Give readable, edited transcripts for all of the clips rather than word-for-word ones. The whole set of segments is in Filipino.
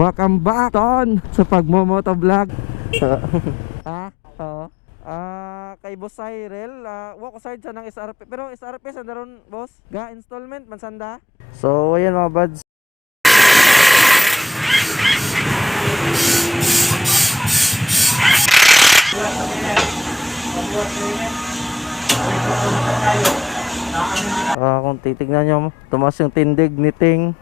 Welcome back Ton sa pagmomotovlog. Kay Boss Cyril, walk aside sa ng SRP. Pero SRP sa daron boss, ga installment man sanda. So ayan mga buds. Kung titignan nyo, tumas yung tindig ni Ting.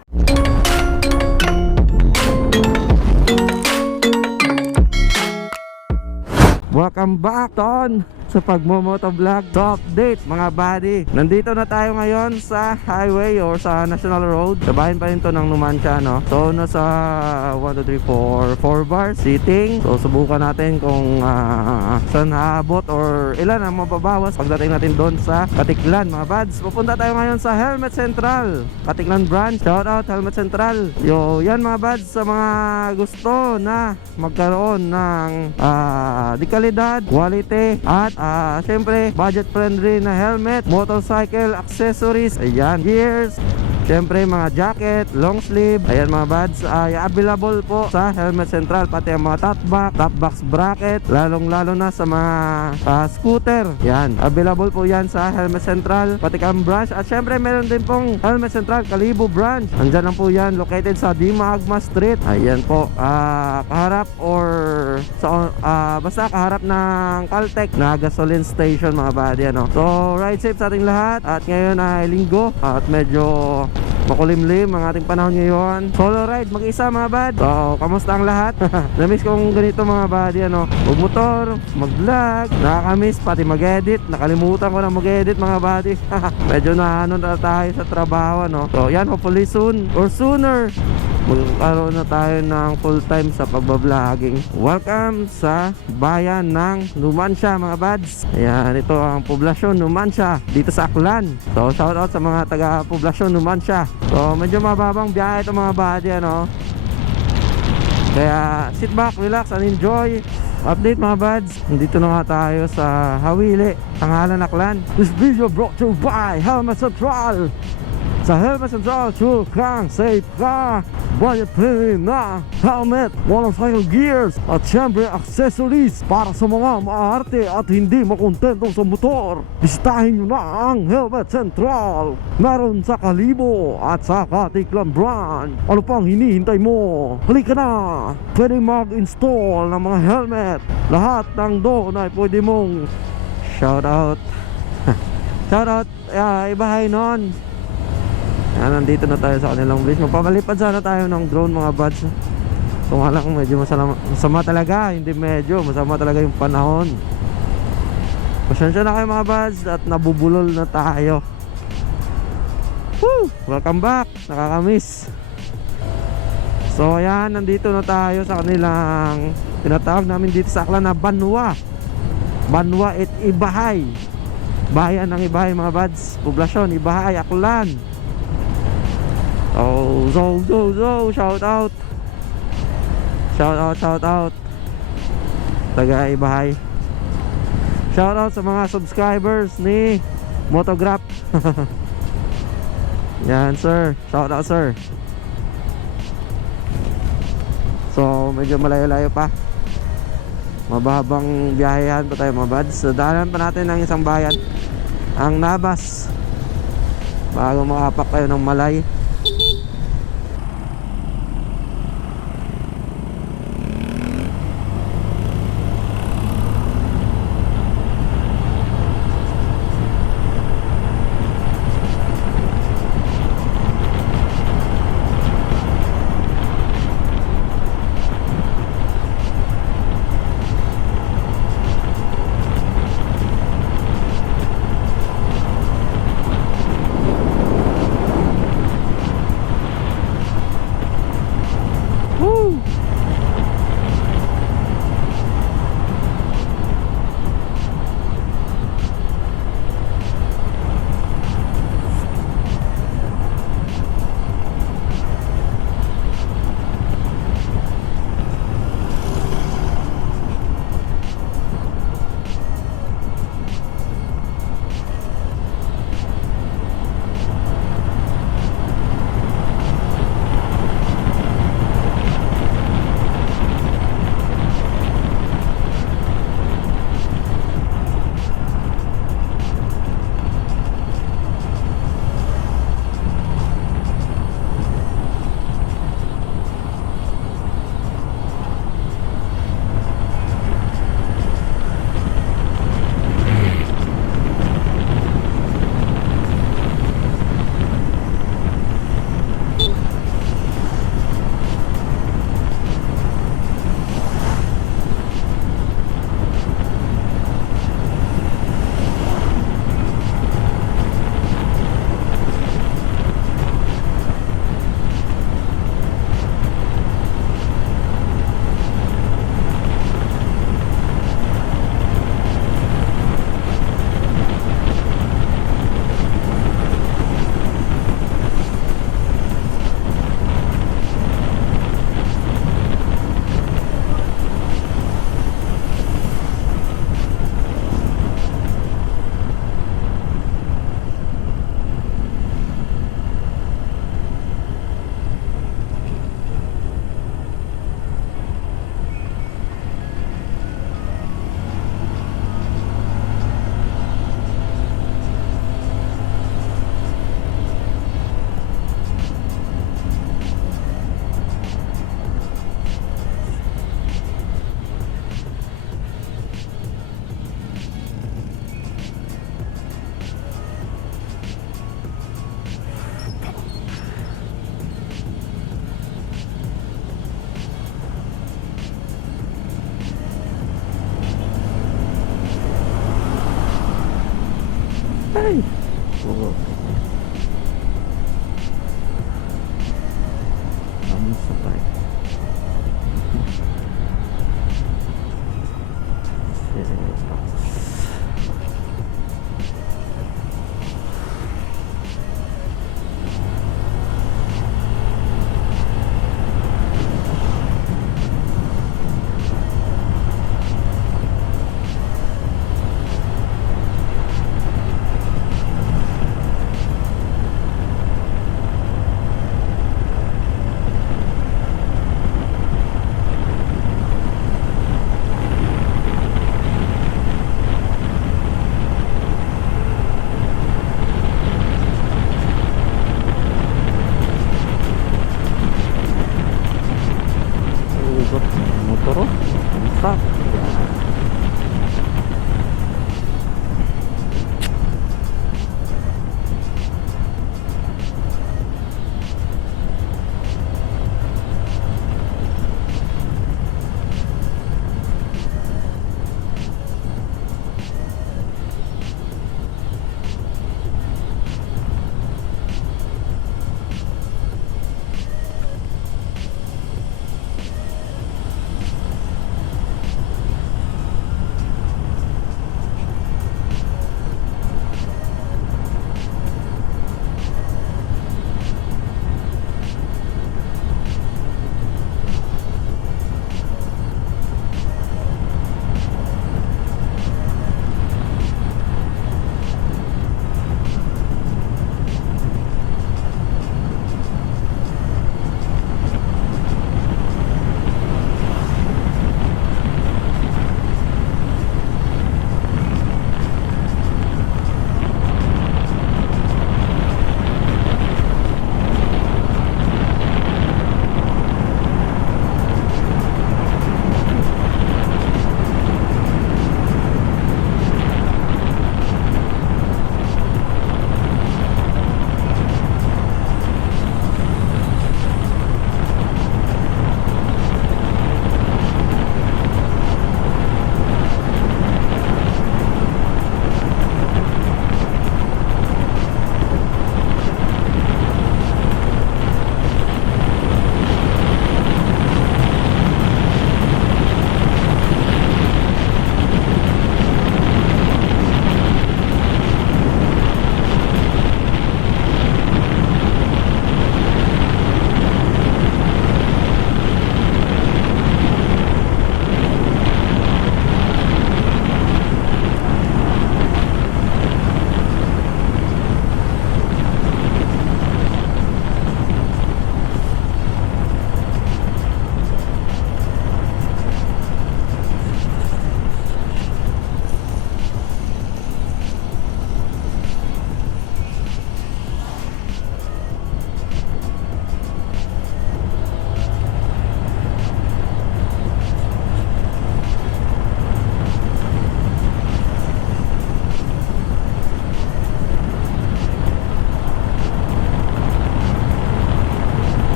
Welcome back Ton sa pagmomotovlog. So update mga buddy, nandito na tayo ngayon sa highway or sa national road. Sabahin pa rin to ng Numancia, no? So nasa 1, 2, 3, 4 bars sitting. So subukan natin kung saan haabot or ilan ang mababawas pagdating natin doon sa Katiklan mga buds. Pupunta tayo ngayon sa Helmet Central, Katiklan branch. Shout out Helmet Central. Yo, yan mga buds, sa mga gusto na magkaroon ng dekalidad, quality at syempre budget friendly na helmet, motorcycle accessories, ayan, gears, syempre mga jacket, long sleeve, ayan mga buds, available po sa Helmet Central. Pati ang mga top box bracket, lalong lalo na sa mga scooter, yan, available po yan sa Helmet Central Katiklan branch. At syempre meron din pong Helmet Central Kalibo branch, andyan lang po yan, located sa Dimaagma Street, ayan po, kaharap or sa basta kaharap ng Caltech na gasoline station mga buddy, ano. So ride safe sa ating lahat. At ngayon ay linggo at medyo makulimlim ang ating panahon ngayon. Solo ride mag-isa mga bad. So kamusta ang lahat? Namiss kong ganito mga buddy, ano, magmotor, mag-vlog, nakakamiss pati mag-edit. Nakalimutan ko na mag-edit mga buddy. Medyo na tayo sa trabaho, no. So yan, hopefully soon or sooner magkaroon na tayo ng full time sa pagbabloging. Welcome sa bayan ng Numancia mga buds. Ayan, ito ang poblasyon Numancia dito sa Aklan. So shout out sa mga taga poblasyon Numancia. So medyo mababang biyahe ito mga buddy, ano. Kaya sit back, relax and enjoy. Update mga buds, dito na nga tayo sa Hawili, Tanghalan, Aklan. This video brought to you by Helmet Central. Sa Helmet Central, sure kang safe ka. Budget friendly na helmet, motorcycle gears at syempre accessories para sa mga maarte at hindi makontento sa motor. Bisitahin nyo na ang Helmet Central. Meron sa Kalibo at sa Katiklan branch. Ano pang hinihintay mo? Halika na! Pwede mag-install ng mga helmet. Lahat ng doon ay pwede mong shoutout. Shoutout, ibahay nun. Nandito na tayo sa kanilang base. Magpapalipad sana tayo ng drone mga buds. Kung alam ko medyo masama talaga. Hindi medyo, masama talaga yung panahon. Pasensya na kayo mga buds. At nabubulol na tayo. Woo! Welcome back. Nakakamiss. So ayan, nandito na tayo sa kanilang tinatawag namin dito sa Aklan na Banwa. Banwa at Ibahay. Bayan ng Ibahay mga buds. Poblasyon Ibahay, Aklan. Oh, so, shout out. Shout out. Taga Ibahay. Shout out sa mga subscribers ni Motograph. Yan, sir. Shout out, sir. So, medyo malayo-layo pa. Mababang biyahehan pa tayo mga buds. So, daanan pa natin ng isang bayan, ang Nabas, bago makapak kayo ng Malay. ikot motor oh. Stop.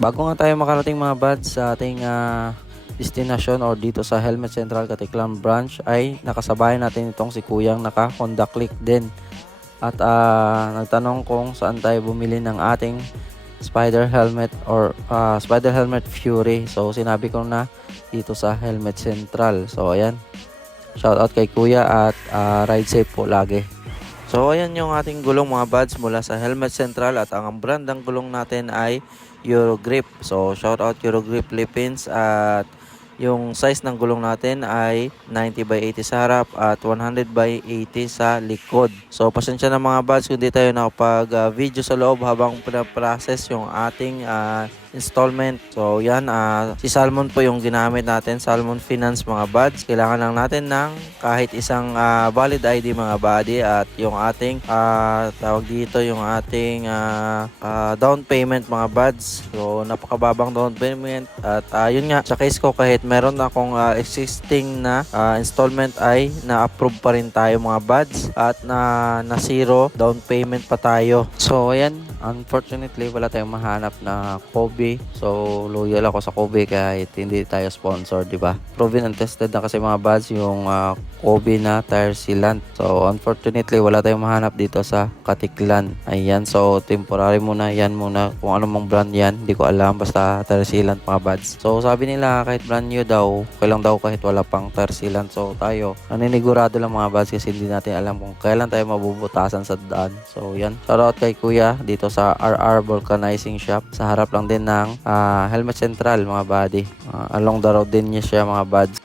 Bago nga tayo makarating mga buds sa ating destination or dito sa Helmet Central Katiklan branch ay nakasabay natin itong si Kuyang naka Honda Click din. At nagtanong kung saan tayo bumili ng ating Spider Helmet or Spider Helmet Fury. So sinabi ko na dito sa Helmet Central. So ayan, shout out kay Kuya at ride safe po lagi. So ayan yung ating gulong mga buds mula sa Helmet Central at ang brand ng gulong natin ay Eurogrip. So shout out Eurogrip Philippines at yung size ng gulong natin ay 90/80 sa harap at 100/80 sa likod. So pasensya na mga buds kung di tayo nakapag video sa loob habang pinaprocess yung ating installment. So yan, si Salmon po yung ginamit natin, Salmon Finance mga buds. Kailangan lang natin ng kahit isang valid ID mga buddy at yung ating tawag dito yung ating down payment mga buds. So napakababang down payment at yun nga, sa case ko kahit meron akong existing na installment ay na-approve pa rin tayo mga buds at na zero down payment pa tayo. So ayan, unfortunately wala tayong mahanap na Kobe. So loyal ako sa Kobe kahit hindi tayo sponsor, di ba? Proven and tested na kasi mga buds yung Kobe na tire sealant. So unfortunately wala tayong mahanap dito sa Katiklan. Ayan, so temporary muna yan muna. Kung ano mang brand yan, hindi ko alam, basta tire sealant mga buds. So sabi nila kahit brand new daw, kailang daw kahit wala pang tire sealant. So tayo naninigurado lang mga buds kasi hindi natin alam kung kailan tayo mabubutasan sa daan. So yan, shout out kay Kuya dito sa RR Vulcanizing Shop. Sa harap lang din ng Helmet Central mga buddy. Along the road din niya siya mga buds.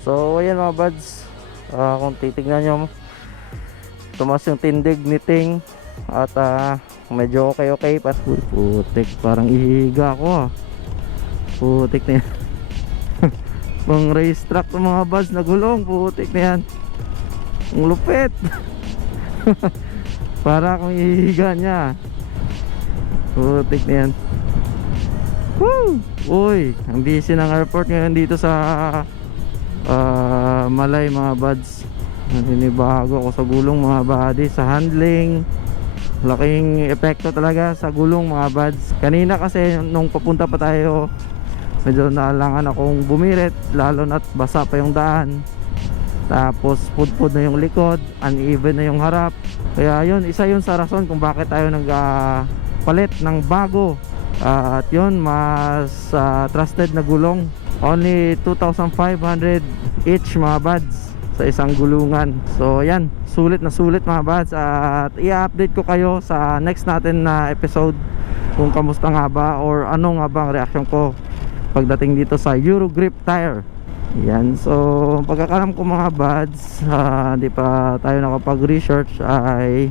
So ayan mga buds, kung titignan nyo, tumas yung tindig ni Ting. At medyo okay pa. Uy, putik, parang ihiga ako ah. Putik na yan. Pang race track ng mga buds na gulong, putik na yan. Ang lupit. Para akong ihiga niya. Putik na yan. Woo! Uy, ang busy ng airport ngayon dito sa Malay mga buds. Naninibago ako sa gulong mga buddy, sa handling. Laking epekto talaga sa gulong mga buds. Kanina kasi nung papunta pa tayo, medyo naalangan akong bumirit, lalo na't basa pa yung daan. Tapos pudpud na yung likod, uneven na yung harap. Kaya yun, isa yun sa rason kung bakit tayo palit ng bago. At yun, mas trusted na gulong. Only 2,500 each mga buds sa isang gulungan. So yan, sulit na sulit mga buds. At i-update ko kayo sa next natin na episode kung kamusta nga ba or ano nga ba ang reaction ko pagdating dito sa Eurogrip tire. Yan, so pagkakalam ko mga buds, hindi pa tayo nakapag-research, ay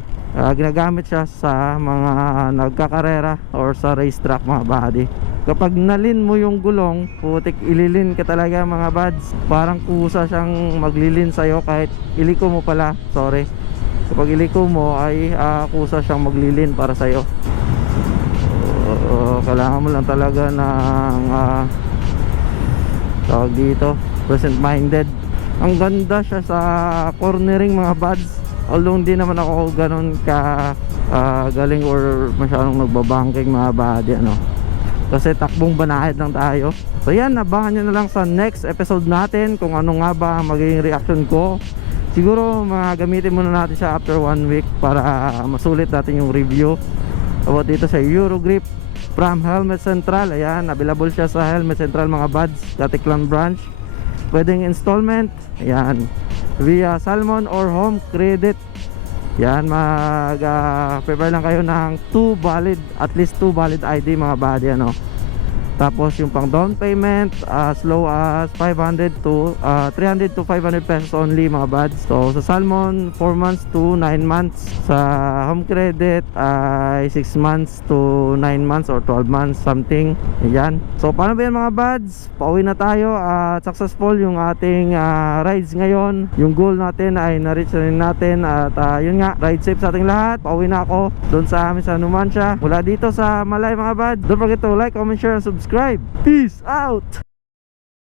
ginagamit siya sa mga nagkakarera or sa racetrack mga buddy. Kapag nalin mo yung gulong, putik, ililin ka talaga mga buds. Parang kusa siyang maglilin sa'yo kahit iliko mo pala, sorry. Kapag iliko mo ay kusa siyang maglilin para sa'yo. Kailangan mo lang talaga ng tawag dito, present minded. Ang ganda siya sa cornering mga buds. Although hindi naman ako ganun ka galing or masyadong nagbabanking mga buddy, ano, kasi takbong banahid lang tayo. So yan, abangan nyo na lang sa next episode natin kung ano nga ba magiging reaction ko. Siguro gamitin muna natin siya after 1 week para masulit natin yung review about dito sa Eurogrip from Helmet Central. Ayan, available siya sa Helmet Central mga buds, Katiklan branch. Pwedeng installment, ayan, via Salmon or Home Credit. Yan, prepare lang kayo ng at least 2 valid ID mga buddy, ano. Tapos yung pang down payment as low as 300 to 500 pesos only mga buds. So sa Salmon 4 months to 9 months, sa Home Credit ay 6 months to 9 months or 12 months something. Ayan. So paano ba yan mga buds? Pauwi na tayo at successful yung ating rides ngayon. Yung goal natin ay na-reach na rin natin at yun nga, ride safe sa ating lahat. Pauwi na ako doon sa amin sa Numancia. Mula dito sa Malay mga buds. Don't forget to like, comment, share, and subscribe. Peace out!